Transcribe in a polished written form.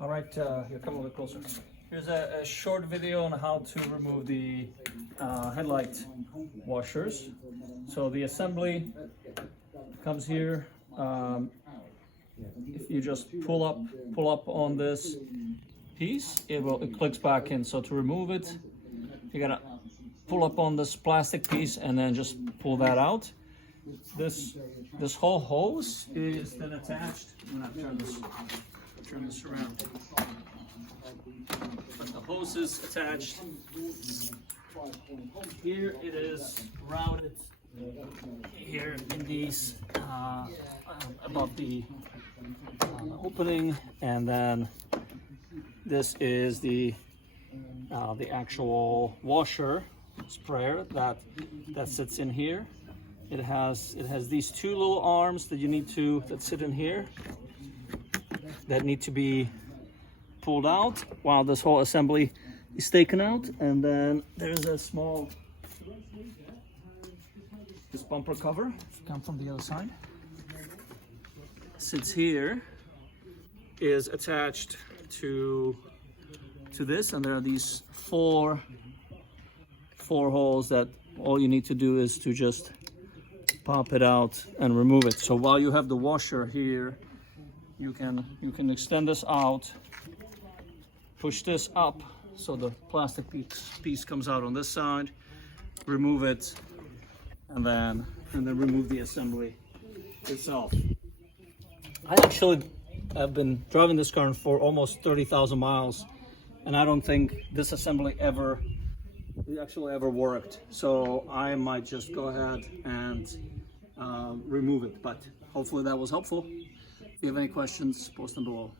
All right, here, come a little closer. Here's a short video on how to remove the headlight washers. So the assembly comes here. If you just pull up on this piece, it clicks back in. So to remove it, you gotta pull up on this plastic piece and then just pull that out. This whole hose is then attached. I'm gonna turn this around. But the hose is attached. Here it is routed here in these above the opening, and then this is the actual washer sprayer that sits in here. It has these two little arms that sit in here that need to be pulled out while this whole assembly is taken out. And then there's a small this bumper cover. If you come from the other side, sits here, is attached to this, and there are these four holes that all you need to do is to just pop it out and remove it. So while you have the washer here, you can extend this out, push this up so the plastic piece comes out on this side, remove it, and then remove the assembly itself. I actually have been driving this car for almost 30,000 miles, and I don't think this assembly ever worked. So I might just go ahead and remove it, but hopefully that was helpful. If you have any questions, post them below.